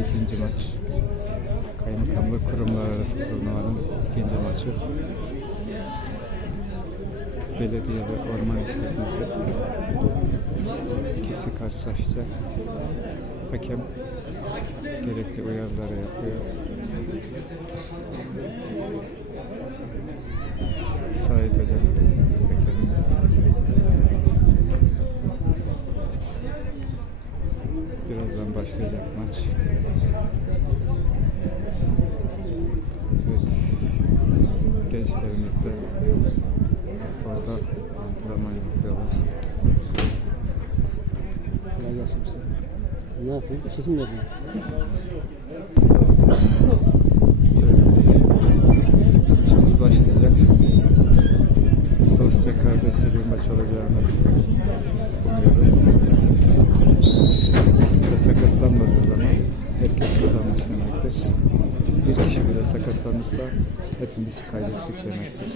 İkinci maç. Kaymakamlık kurumlar arası turnuvanın ikinci maçı. Belediye ve orman işletmesi. İkisi karşılaşacak. Hakem gerekli uyarıları yapıyor. Sait Hocam hakemimiz. Birazdan başlayacak maç. Evet. Gençlerimiz de orada antrenman yapıyorlar. Kolay gelsin size. Ne yapayım? Çekim mi yapayım? Şimdi başlayacak. Dostça kardeşçe bir maç olacağını umuyorum. Ve sakatlanmadığı zaman herkes kazanmış demektir. Bir kişi bile sakatlanırsa hepimiz kaybettik demektir.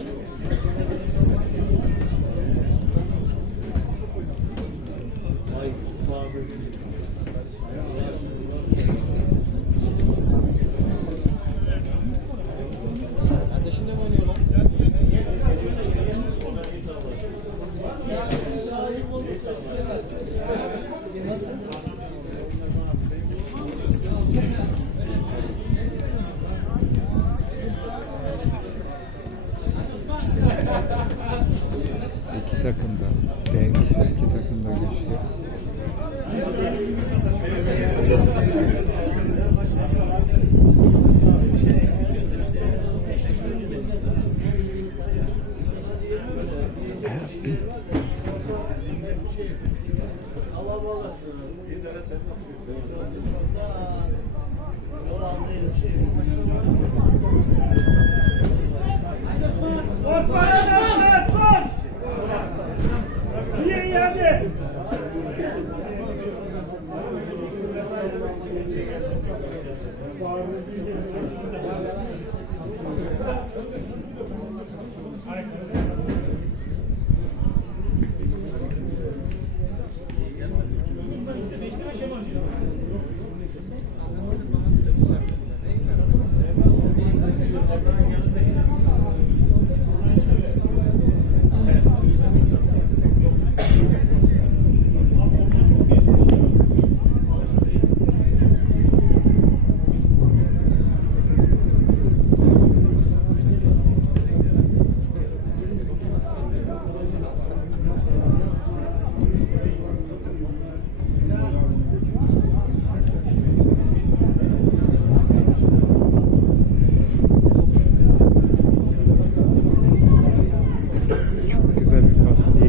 İki takım da denk, iki takım da güçlü.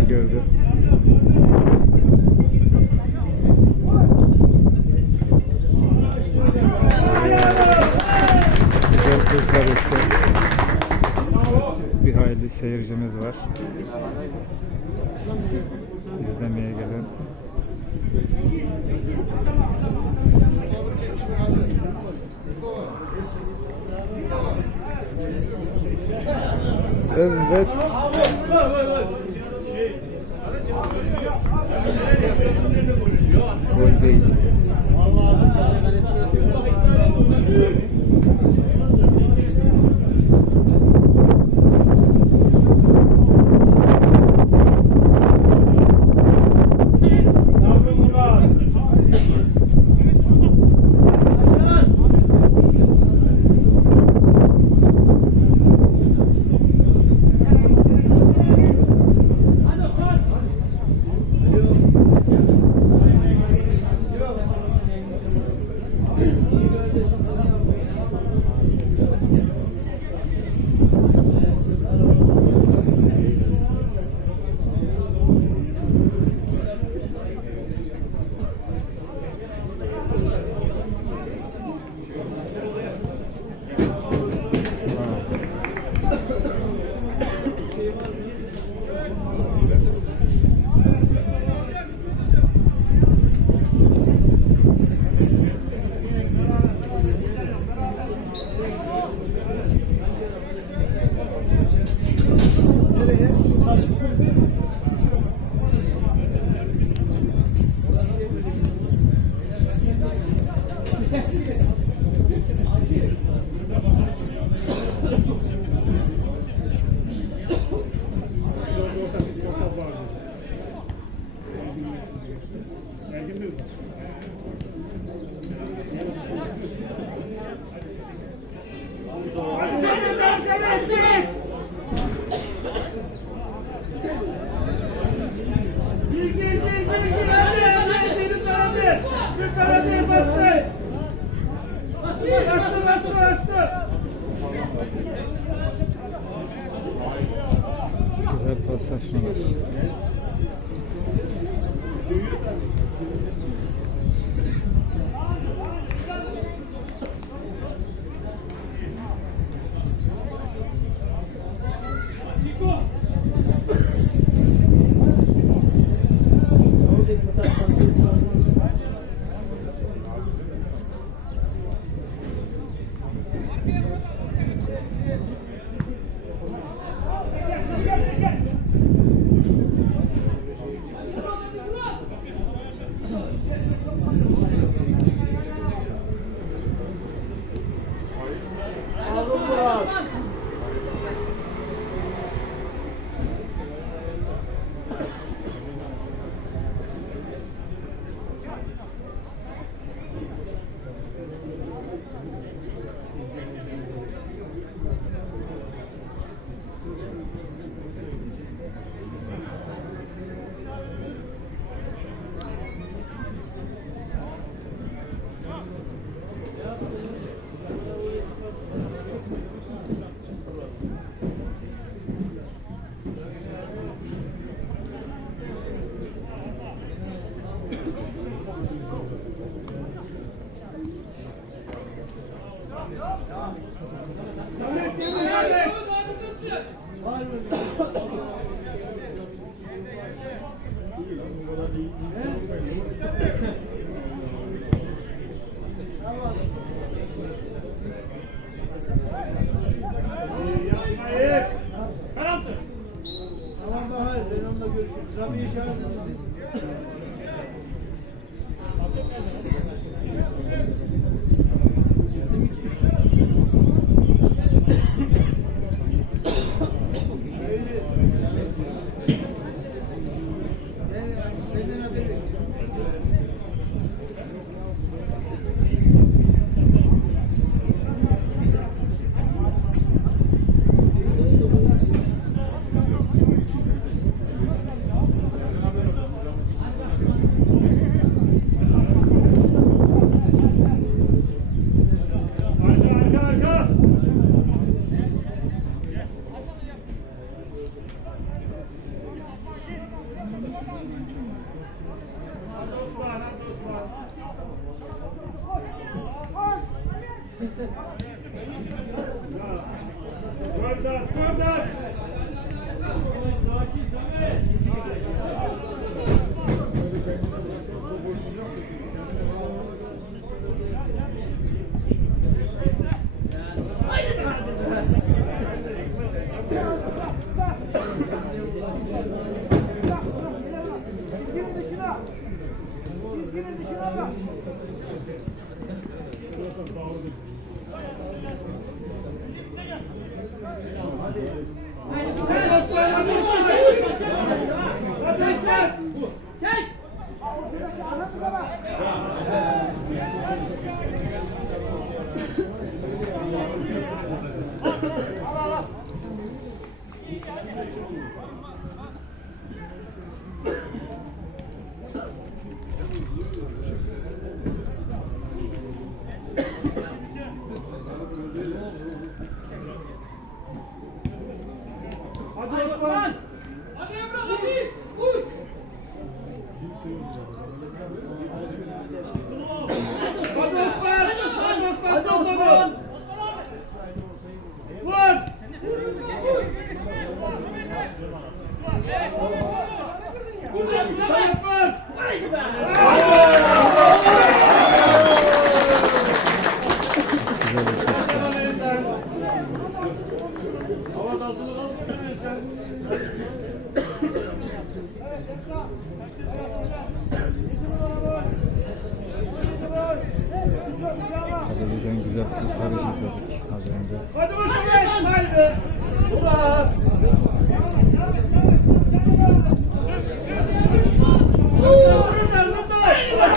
Gördü. Güzel kızlar işte. Bir hayli seyircimiz var. İzlemeye gelen. Evet. Gol değil. Güzel paslaşmalar. Tamam da hayır, ben onunla görüşürüz. Tabii işaret edin. Benden haber bekliyorum. Hadi Osman! Hadi Emrah hadi! Vur! Hadi Osman! Hadi Osman! Hadi Osman! Vur! Vur! Osman! Haydi be! Havadasını kaldırmıyor sen. Kaleciden güzel kurtarış izledik az önce. Hadi Osman! Haydi! Murat! Vur! Vur!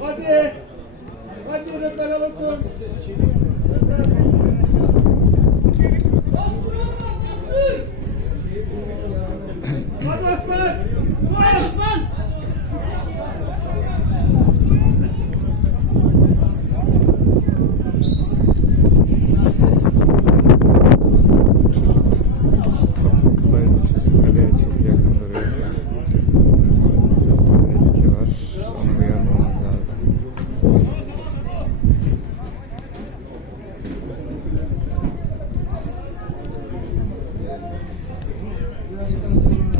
Hadi. Hadi öğretmen olsun. Hadi Osman. Hadi Osman. Kaleye çok yakın duruyor. Tehlike var. Onu uyarmamız lazım.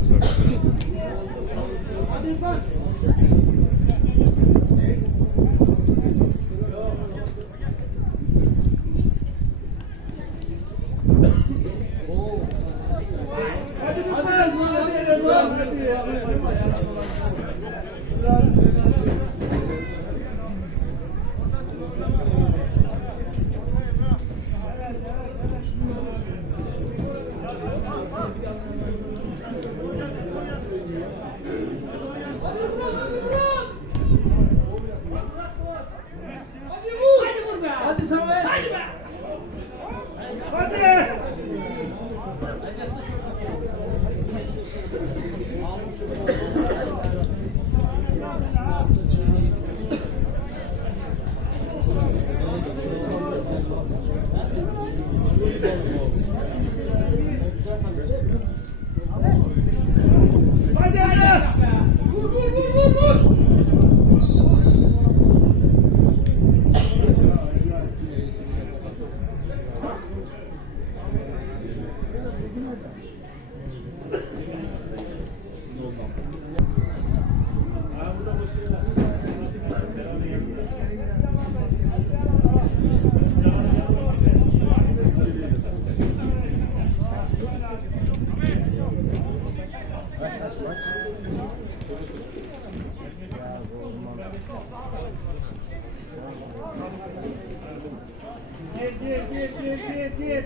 Uzaklaştı. Hadi Osman. Hadi Samet. Hadi. Hadi hadi. Vur vur vur vur vur. Gir.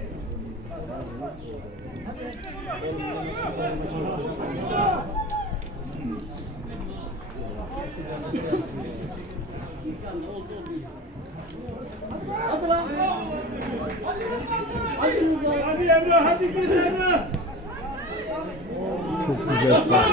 Hadi lan. Hadi Emrah, hadi gir Emrah. Çok güzel pas.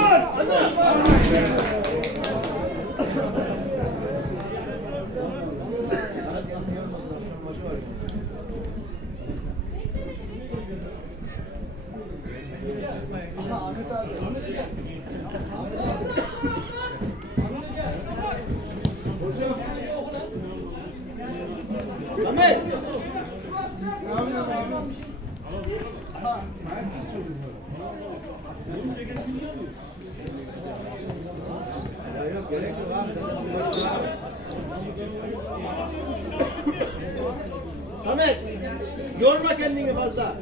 Samet. Yok gerek yok abi. Samet. Yorma kendini fazla.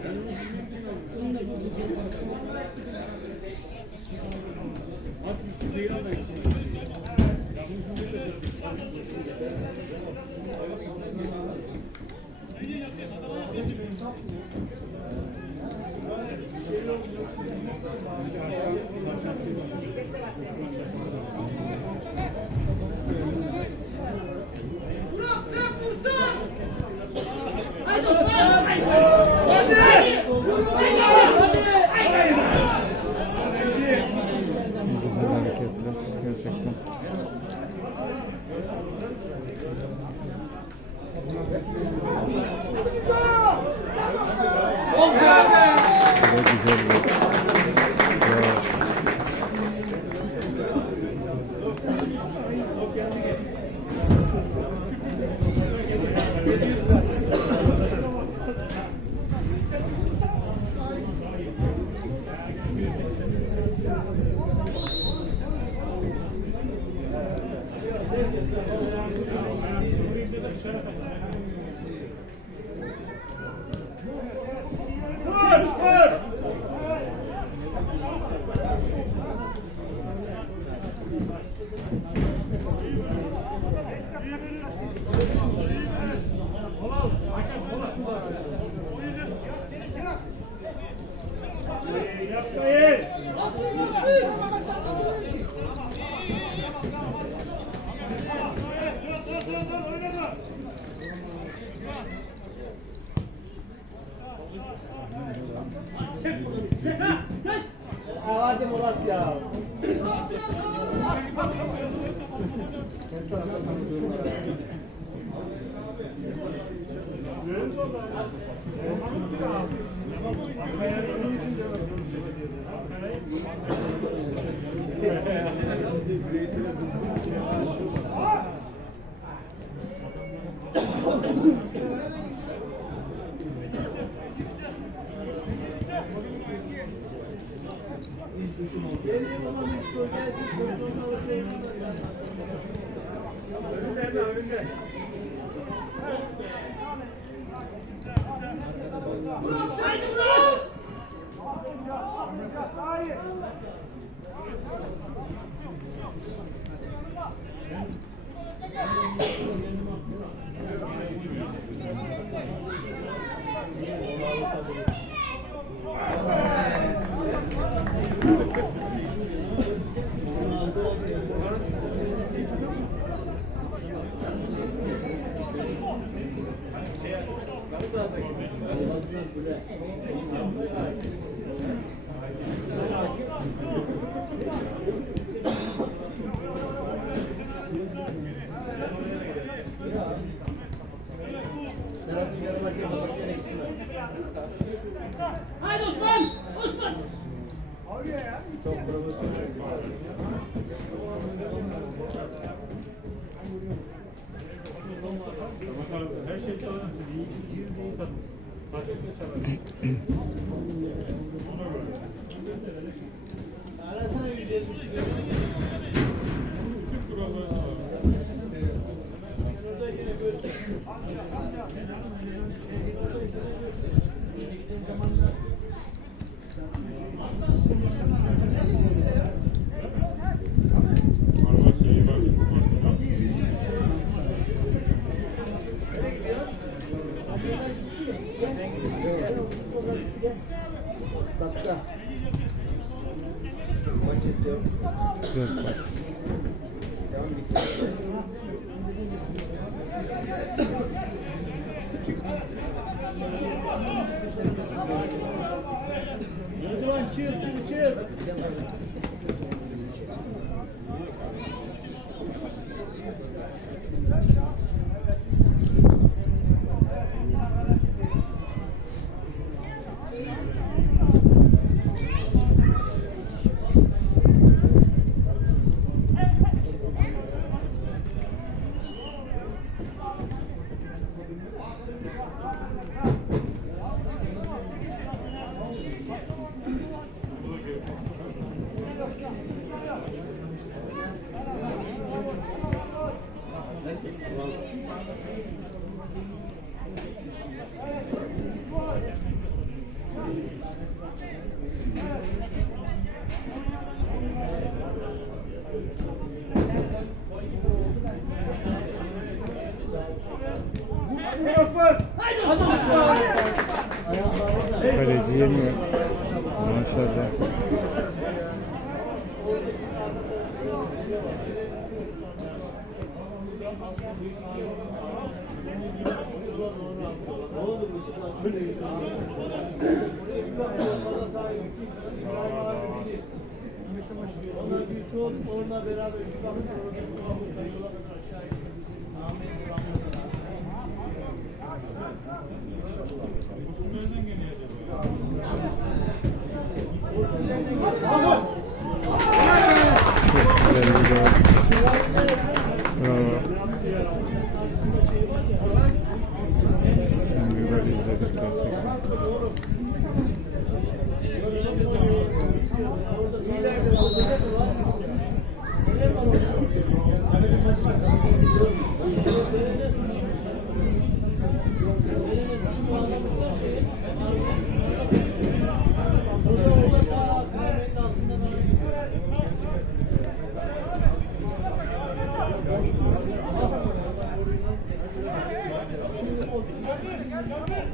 Güzel hareketler gerçekten. Çok güzel bir Yapmayın. Hadi Murat ya. Haydi Osman! Osman! Her şey çalıyorsun. İyi kadın. Hakikaten çalıyorsun. Arasana 170. Oradakine göster. Statta. Maç istiyor. Güzel pas. Devam bitti. Rıdvan çığır. Kaleci yemiyor. Maşallah. Onlar bir sol, onunla beraber bir bakın. Bravo. Şimdi gol izledik gerçekten.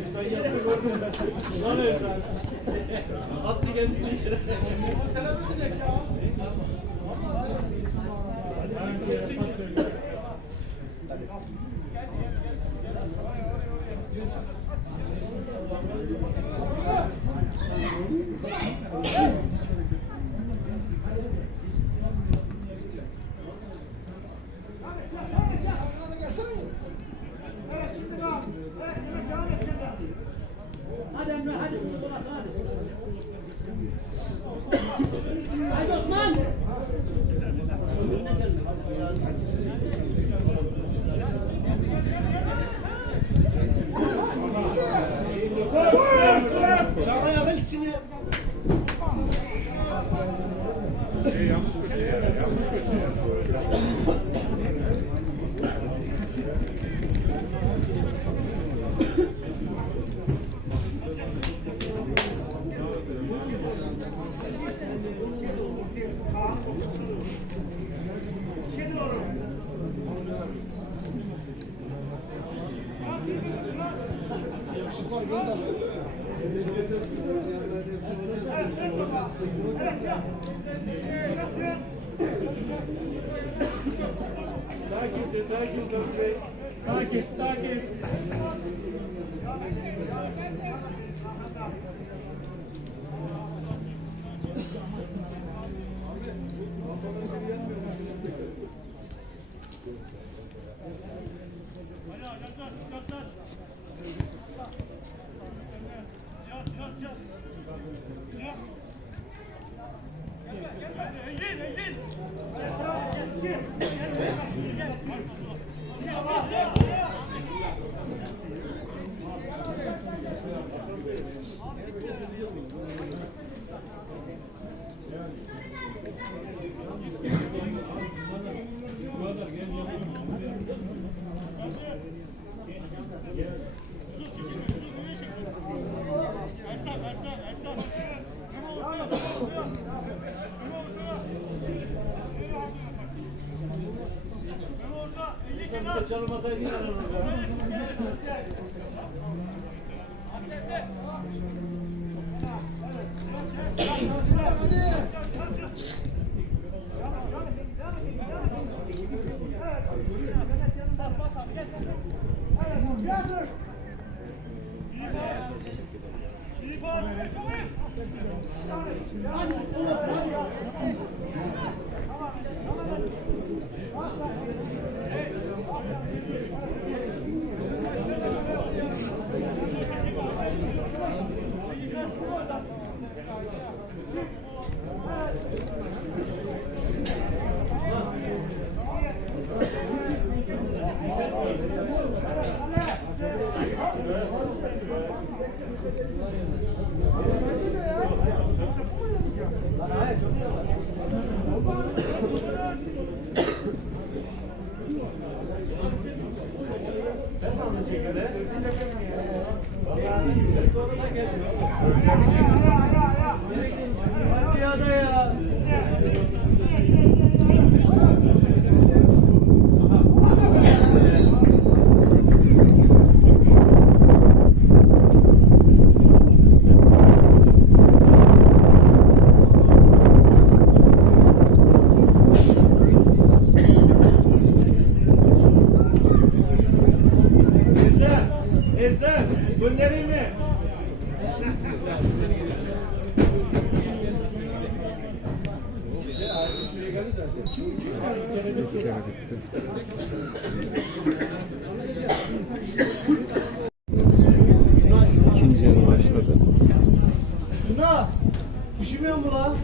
Ersan yaptı gördüm ben. Lan Ersan. Attı kendini yere. Selam edecek ya. Hadi Emre, hadi. Haydi Osman. Çağla yakın içini. Takip. Sen de çalmataydın yanımda. Hadi. Piyada ya. Ersan, göndereyim mi? İlk yarı bitti. İkinci yarı başladı. Buna, üşümüyor mu la?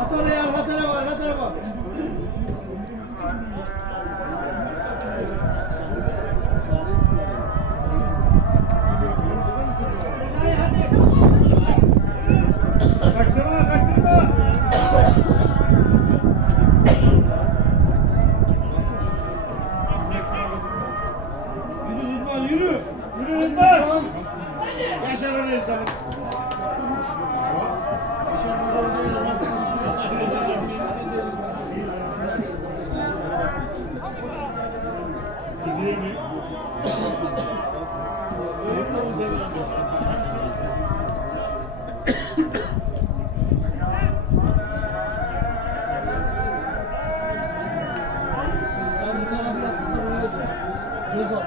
Atara ya, atara var, atara var. Kaçırma, kaçırma. Yürü Rıdvan, yürü. Yürü Rıdvan. Yaşa lan Ersan. Gidiyor mu? Göz al.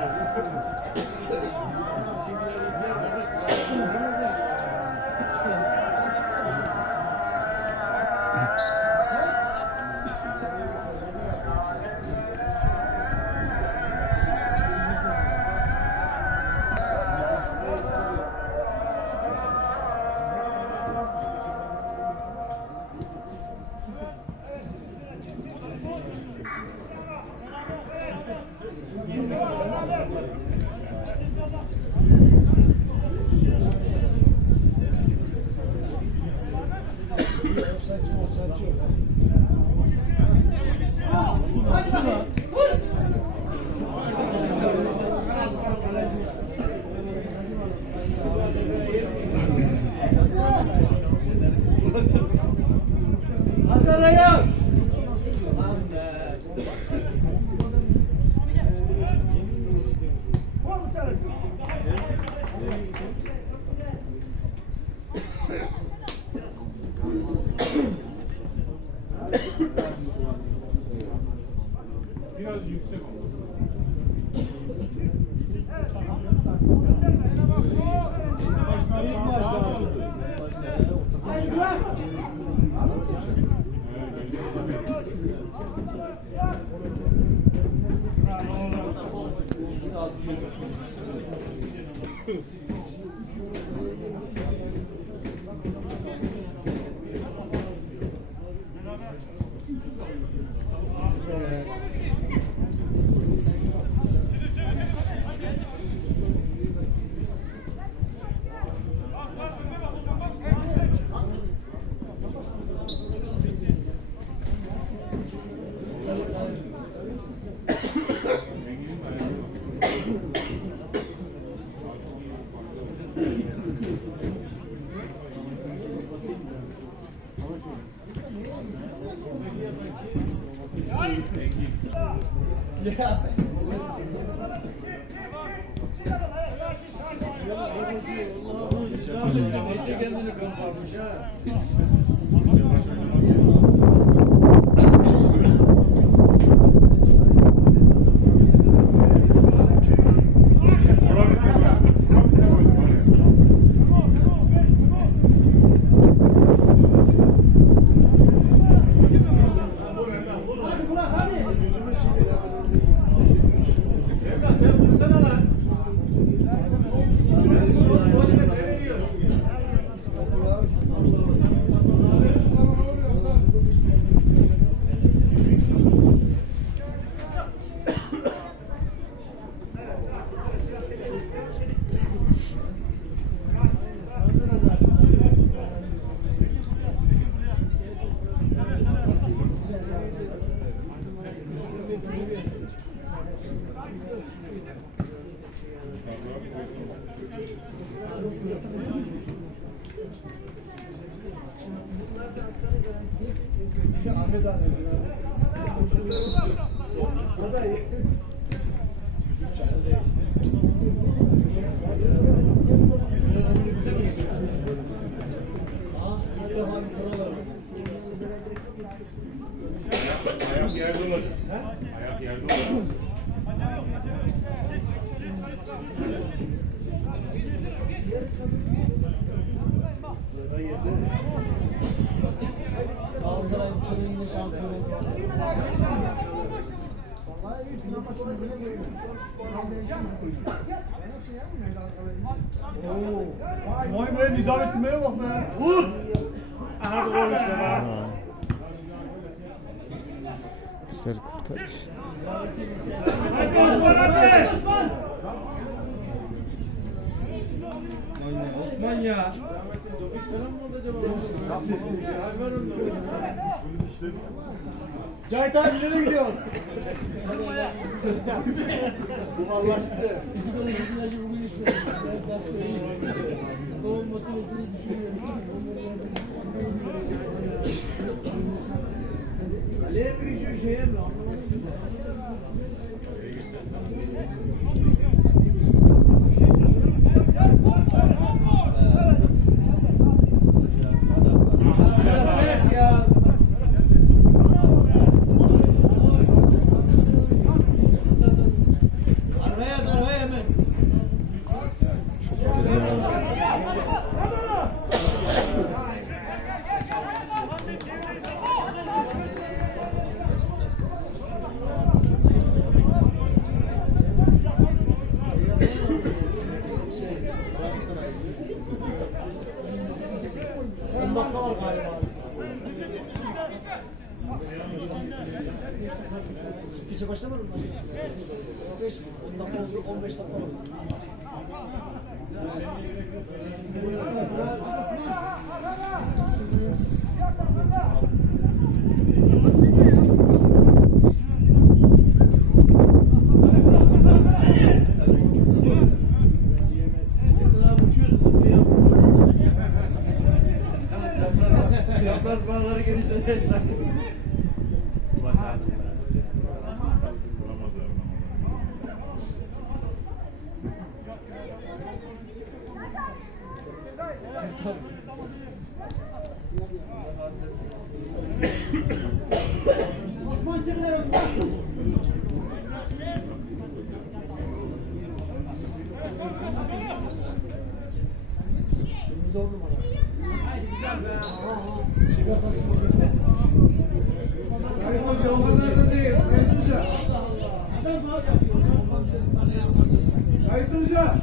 Hazırlayın. Biraz yüksek oldu. Ece kendini kurtarmış ha. Hadi Murat hadi. Evlat sen vursana lan. Ahmet abi. Ayak yerde olacak. Ayak yerde olacak. Galatasaray bu sene yine şampiyon oldu. Vay be Nizamettin'e bak be. Vur. Aha bu gol işte bak. Güzel kurtarış. Hadi Osman hadi. Osman ya. Cahit abi nereye gidiyor? Buharlaştı. Bugün işte. Biraz daha söyleyeyim. Doğum makinesini düşünüyorum. Ali'ye mi geçiyor şeye mi? Anlamadım. Araya hemen. Dakika var galiba. Geçe başlamadı mı? 15 mi? 10 dakika oldu, 15 dakika oldu. Çapraz bağları genişletirsen. Başardım ben. Osman çekiler Osman. Zor numara. Haydi güzel be. Çıka saçma. Sayın Hoca onlardan değil. Sayın Hoca. Adam rahat yapıyor. Sayın Hoca.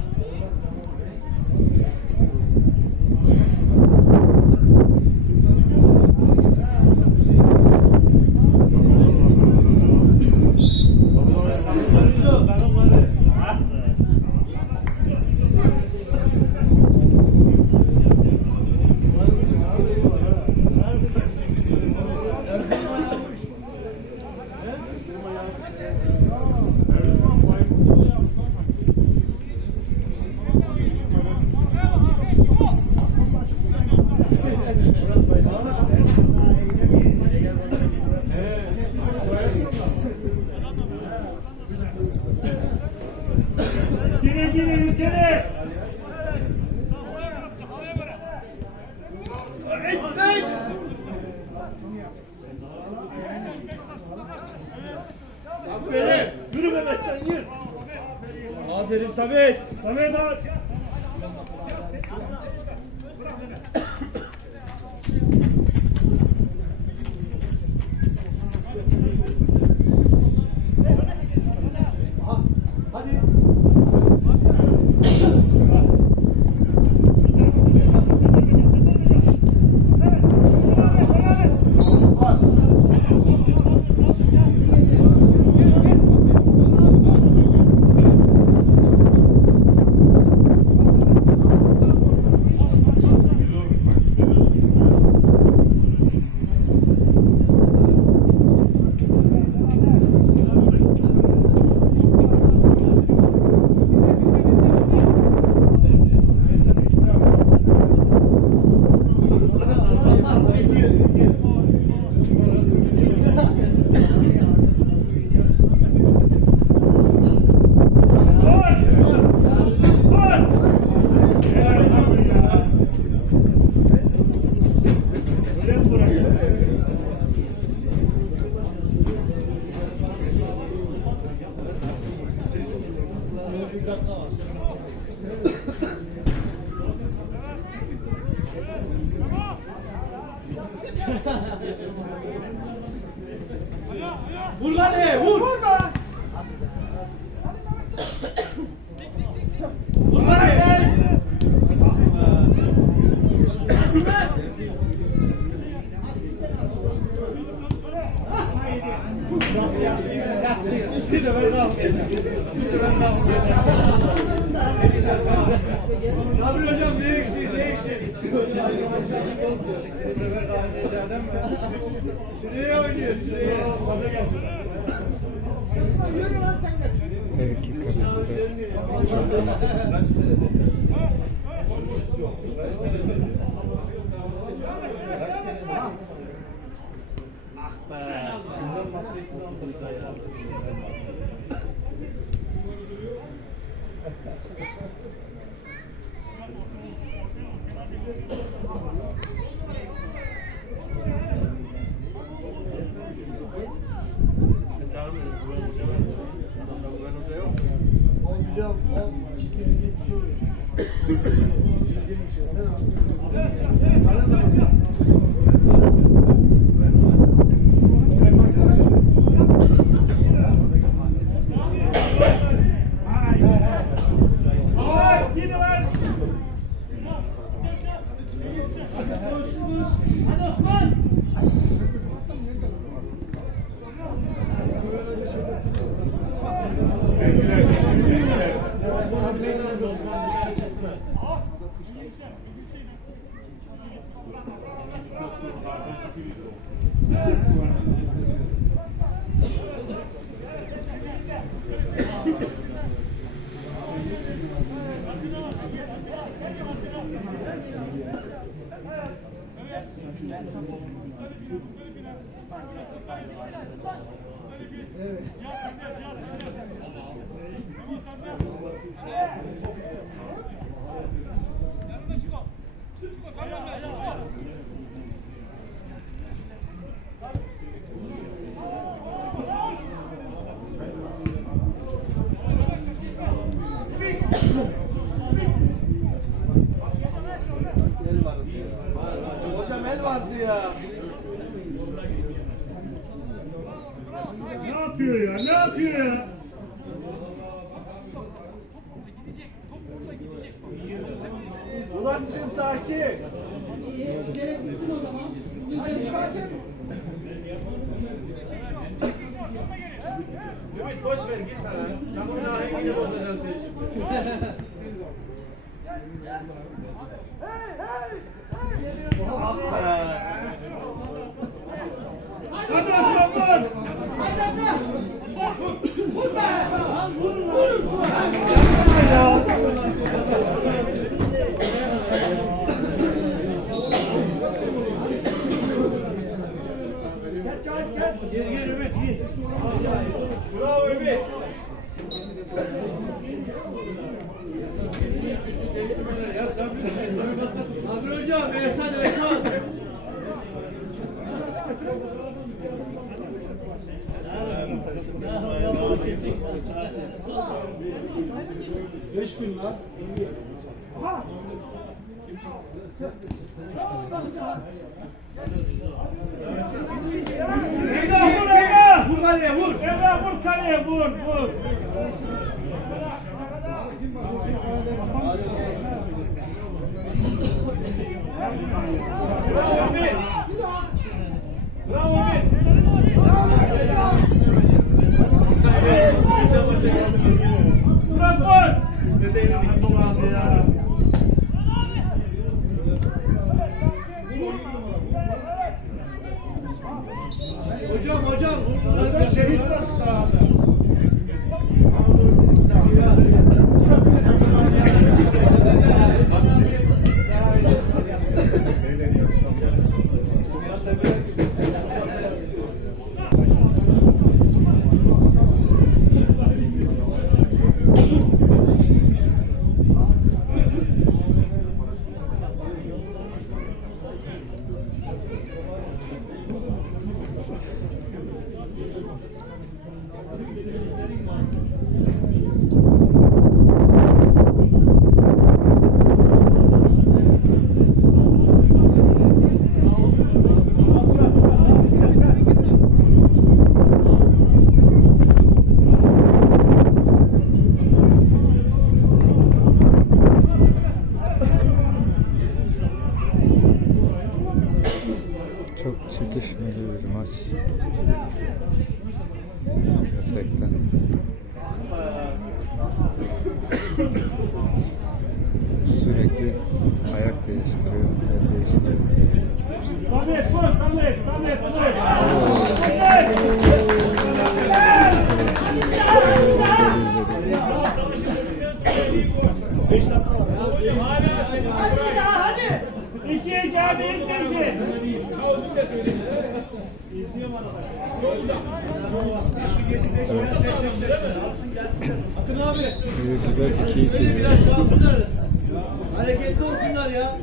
İçeri girin içeri. Aferin. Yürü Mehmetcan yürü. Aferin Samet. Samet at. Hadi. Vur lan vur. Vur lan. Vur lan Bir sefer kalmayacak. Sabri hocam değiştir. Bu sefer kalmayacak değil mi? Şuraya oynuyor şuraya. Her iki Hocam el vardı ya. Ne yapıyor ya? Ne yapıyor ya? Murat'cığım sakin. Ümit boş ver git bana. Sen bunun ahengini bozacaksın sen şimdi. Hadi Osman! Gir Ümit gir. Bravo Ümit. Ya sabır sen sabır basın. Sabır hocam Erkan Erkan. Beş gün var. Vur kaleye vur. Vur kaleye vur. Bravo Ümit. Bravo Ümit. Murat vur. Dedeyle ikisi kaldı ya. Hocam. Hocam şehit bastı. Çok çekişmeli bir maç. Gerçekten. Sürekli ayak değiştiriyor, el değiştiriyor. Samet vur. Samet vur. İki hadi iki. Akın abi. Seyirciler 2-2 Biraz şampiyonlar. Hareketli olsunlar ya.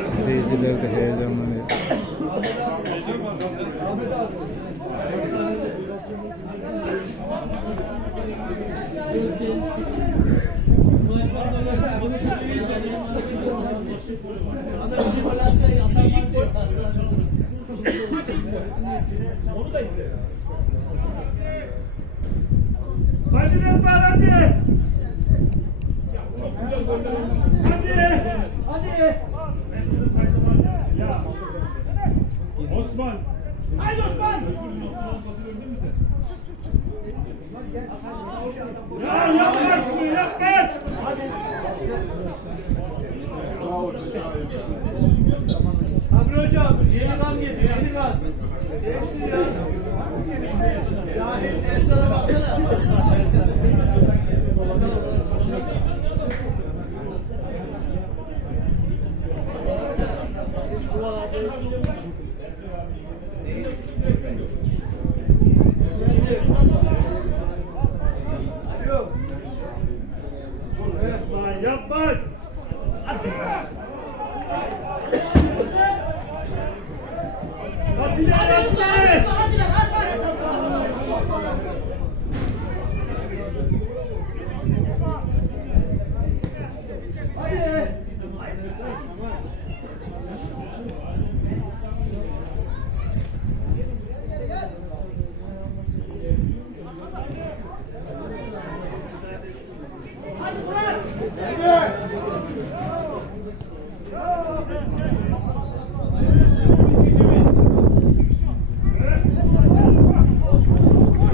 Evet, izleyiciler de heyecanlanıyor. Hadi Rıfat hadi. Hadi. Ya. Osman. Haydi Osman. Ya yapma şunu yapma. Sabri hocam yeni kan getir yeni kan. Değiştir ya. Yani Ersan'a baksana. Yapma. Hadi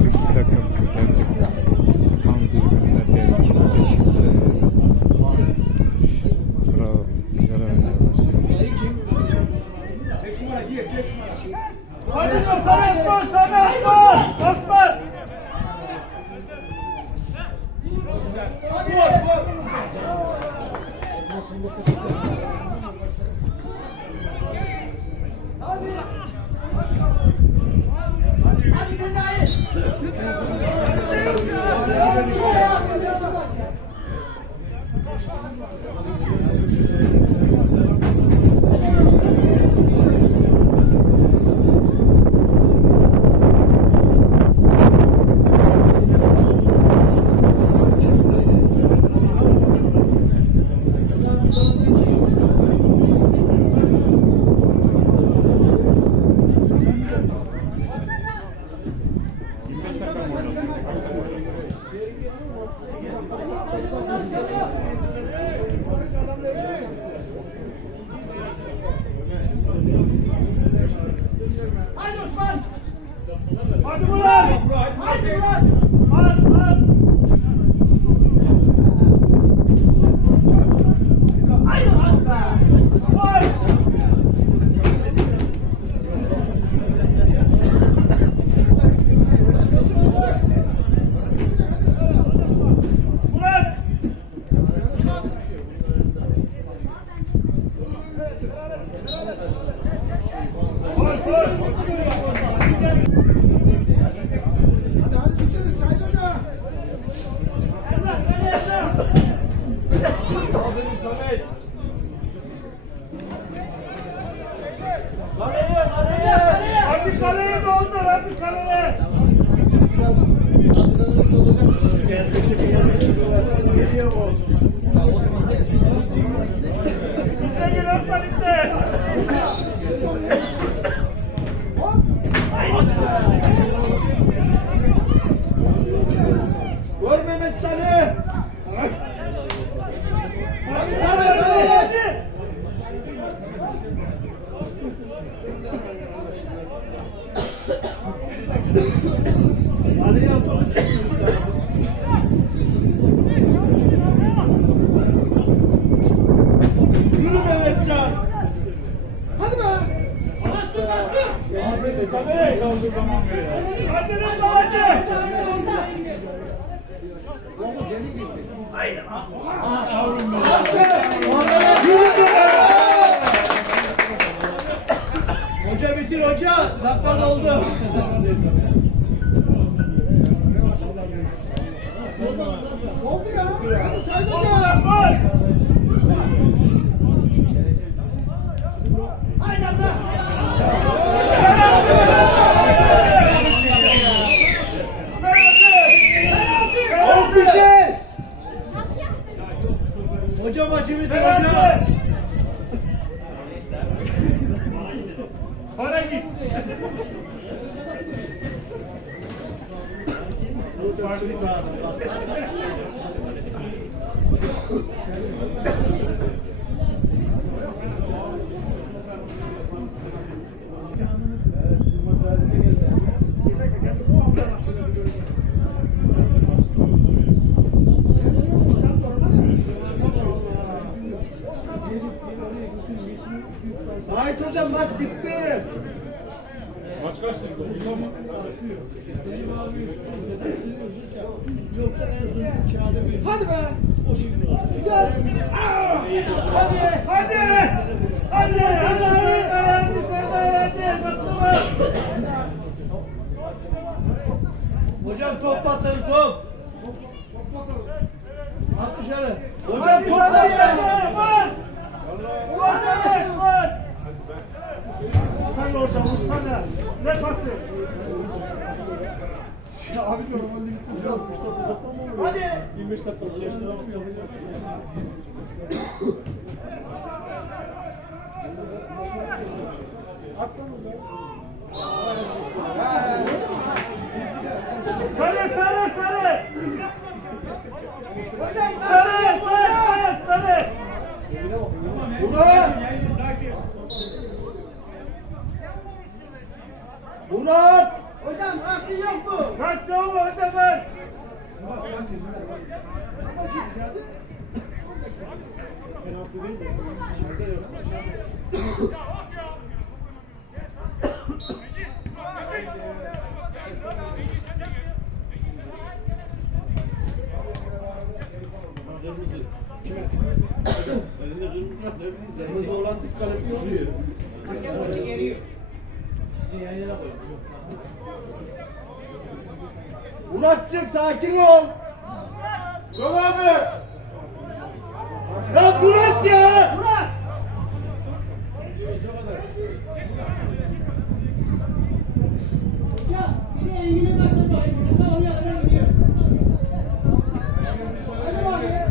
İki takım gerçekten tam birbirine denk. Haydi Osman! Hadi Murat! Haydi Murat! Murat! Murat! Haydi Murat! Koş! Murat! Koş koş! Hadi kaleye doldur, hadi kaleye. Biraz adrenalin olacak bir şey. Geliyor bu. Bize gel Osman işte. Vur Mehmet Çalı. Hadi Samet, hadi. Ali'ye otobüs çekiyoruz. Yürü Mehmetcan. Hadi be. Aferin Samet. Hadi Rıza, hadi. Hoca bitir hoca. Dakika oldu. Oldu ya. Sayın hoca. Koş. Of bir şey. Hoca maçı bitir hoca. Para git. Sait hocam maç bitti. Maç kaçtı? Biliyor musun? Hadi be. Güzel. Hadi. Hadi. Hadi. Hadi. Hocam top patladı top. At dışarı. Hocam top patladı. Sen orada vursana. Ne pası? Ya abi normalde bitti. Biraz top uzatma mı olur? Hadi. 25 dakika yaşlara bak. Sarı, sarı, sarı. Sarı, sarı, sarı. Murat! Murat! Hocam hakkı yok mu? Kaç yok mu hocam? Penaltı değil de. Dışarıda yok. kırmızı. Elinde kırmızı var. Ne bileyim sen. Kırmızı olan diskalifiye oluyor. Hakem orada geliyor. Sizin yan yana koyun. Muratçık sakin ol. Yok abi. Ya Murat ya. Murat. Ya bir de Engin'e başladı. Engin'e oraya kadar gidiyor. Hadi abi.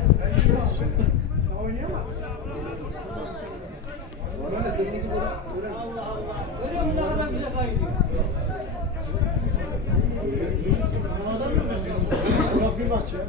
Allah Allah. Görüyor musun ne kadar güzel kayıyor. Murat bir maç ya.